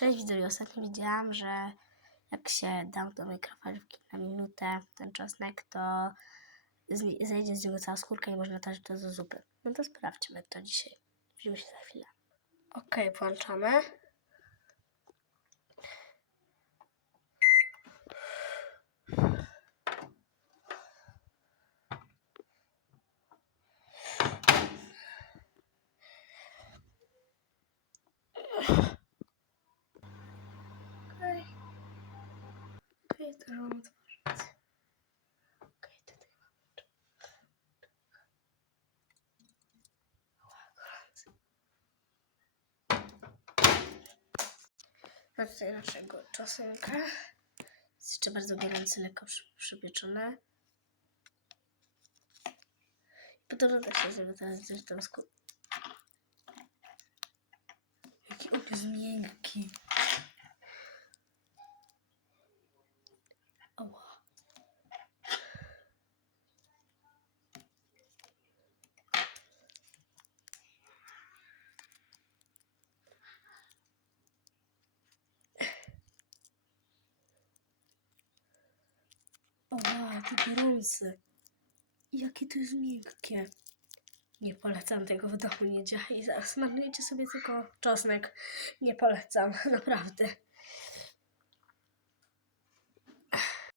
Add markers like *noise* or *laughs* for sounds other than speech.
Cześć widzowie, ostatnio widziałam, że jak się dam do mikrofalówki na minutę ten czosnek, to zejdzie z niego cała skórka i można też to do zupy. No to sprawdźmy to dzisiaj. Widzimy się za chwilę. Ok, włączamy. Okej. Okej, to mam tutaj naszego czosnka. Jest jeszcze bardzo gorący, lekko przy, przypieczone. Podobno też się zrobię teraz też tą skórę. Jaki on jest miękki. Gorący. Jakie to jest miękkie. Nie polecam tego w domu, nie działa. I zaraz marnujecie sobie tylko czosnek. Nie polecam, *laughs* naprawdę.